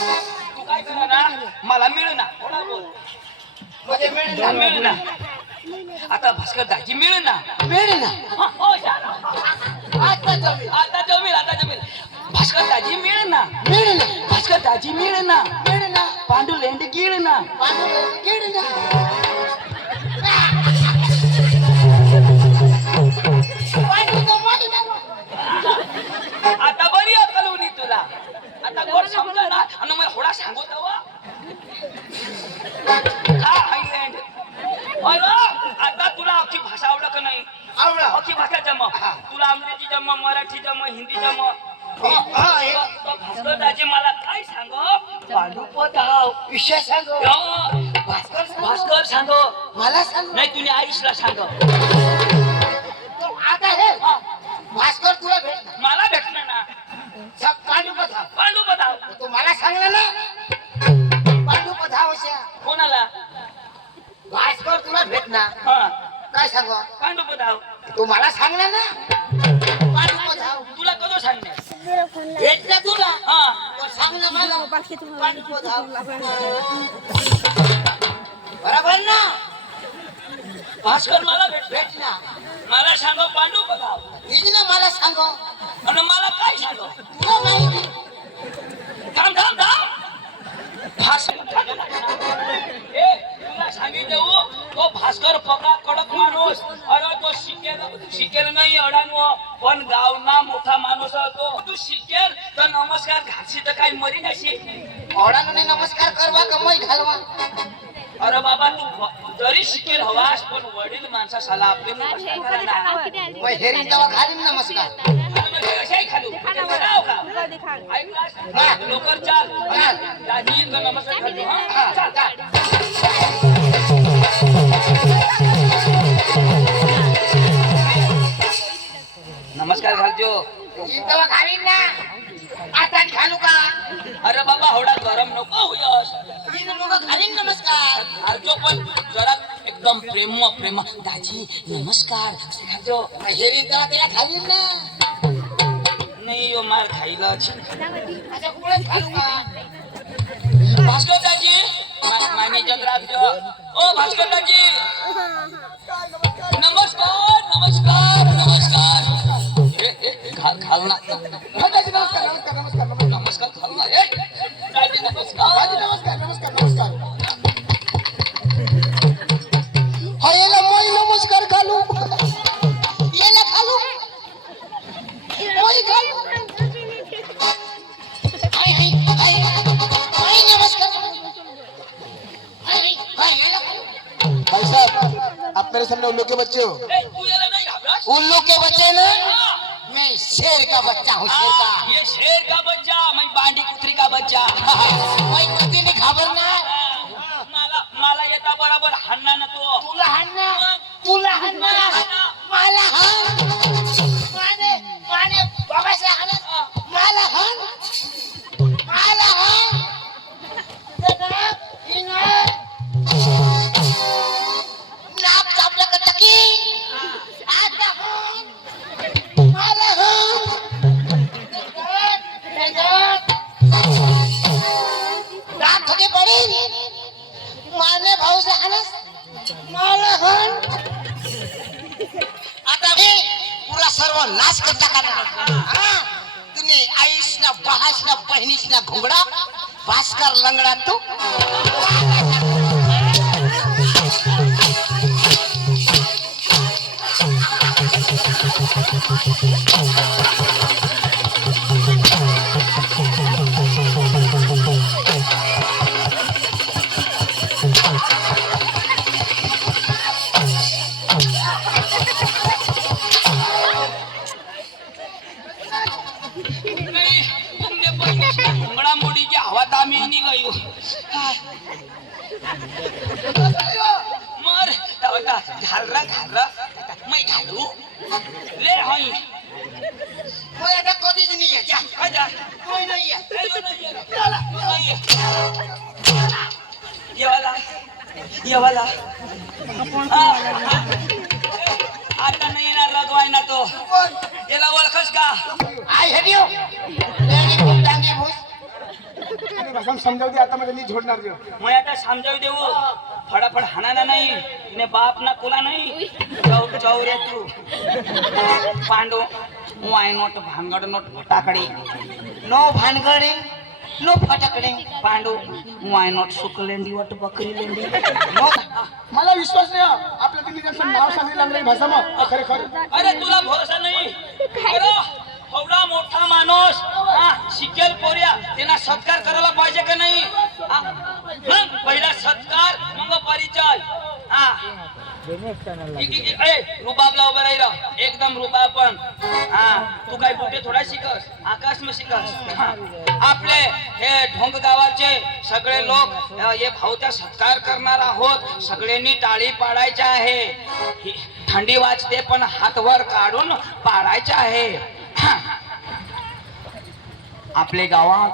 तू काय कर ना मला मिळ ना म्हणजे मिळ ना आता भास्कर दाजी मिळ ना हो शाना. आता जमेल भास्कर दाजी मिळ ना भास्कर दाजी मिळ ना पांडू लेंड गिळ ना आता बरी अक्कल होती तुला आता गोड समजा ना आणि मग थोडा सांगू तवा हा हायलँड अरे आता तुला अख्खी भाषा आवडत का नाही अख्खी भाषा जम तुला अंग्रेजी जम मराठी जम हिंदी जम भास्कर दाजी मला काय सांग पांडुपदाव विषय सांग भास्कर सांग मला सांग नाही तुम्ही आईशला सांग आता हे भास्कर तुला भेट मला भेटणार ना पांडुपदाव तू मला सांगलं ना पांडुपधाव कोणाला भास्कर तुला भेटणार हा काय सांग पांडुपदाव तू मला सांगलं ना पांडुपधाव तुला कधो सांगणार भेटलं तुला हा तर सांग ना मला पांडुपधाव बरोबर ना भास्कर मला भेट ना मला सांग पांडुपदाव हीच ना मला सांग आणि मला काय सांग तुला माहिती थांब भास्कर ए तुला सांगी देऊ तो भास्कर पका कडक माणूस अरे तो शिकेल नाही अडाणव पण गावना मोठा माणूस तो तू शिकेल तर नमस्कार घालशी तर काही मरी नशी ओढाने नमस्कार करवा कमाई घालवा अरे बाबा तू जरी शिकेल हवास पण वडील माणसा साला आपले नमस्कार करा मग हेरी तेव्हा घालीन नमस्कार कशाही खालू लवकर चाल दाजी नमस्कार घालू नमस्कार घालजो तेव्हा घालीन ना आता घालू का अरे बाबा होडा गरम नको होयस घालीन नमस्कार घालजो पण जरा एकदम प्रेम दाजी नमस्कार घालजो हेरी तेव्हा तिला घालीन ना नाही यो मार खाईला आता कुठे घालू का भास्कर दाजी मॅनेजर राखजो ओ भास्कर दाजी नमस्कार घाल ना नमस्कार घाल ना दाजी नमस्कार याला मोई नमस्कार घालू याला घालू मोई घालू भाई साहब आप मेरे सामने उल्लू के बच्चे हो तू याला नाही घाबरत उल्लू के बच्चे ना मैं शेर का बच्चा हूँ शेर का ये शेर का बच्चा मैं बांडी कुत्री का बच्चा मैं कधी नहीं घाबरणार मला येता बरोबर हाणणार ना तो तुला हाणणार मला हाण माने बाबासे हाणत मला हाण नाप चापला का टकी आता हाण मला हाण रात थोडी पडीन माने भाऊ से हाणस मला हाण आता मी पुरा सर्व नाश करता का तुम्ही आईस ना बहास ना बहिणीस ना घोंगडा भास्कर लंगडा तू मर घालरा मैं घालू ले हई कोई आता कधीच नाही आहे जा आजा कोई नाही आहे ये वाला आता नाही ना लगवाय ना तो याला ओळखस का आई हेडियो लेडी खूप डांगी भूस त्यांनी भाषा समजावते आता मध्ये नी झोडणार जो मग आता समजावी देऊ फटाफट हाणाना नाही ने बाप ना कुला नाही चौऱ्या तू पांडू वाय नोट भानगड नोट फटाकडे नो भानगडे नो फटाकडे पांडू वाय नोट सुकलेंडी वाट बकरी लेंडी नो मला विश्वास नाही हा. आपल्या तिने त्यांचं नाव सांगितलं नाही भाषा मग खरे खरं अरे तुला भरोसा नाही अरे एवढा मोठा माणूस शिकेल पोऱ्या त्यांना सत्कार करायला पाहिजे का नाही मग पहिला सत्कार मग परिचय रुबाबला उभं राहिलं एकदम रुबाब पण तू काय बुटे थोडा शिकस आकाश में शिकस आपले हे ढोंग गावाचे सगळे लोक हे भाऊचा सत्कार करणार आहोत सगळ्यांनी टाळी पाडायची आहे थंडी वाजते पण हात वर काढून पाडायचे आहे आपले गावात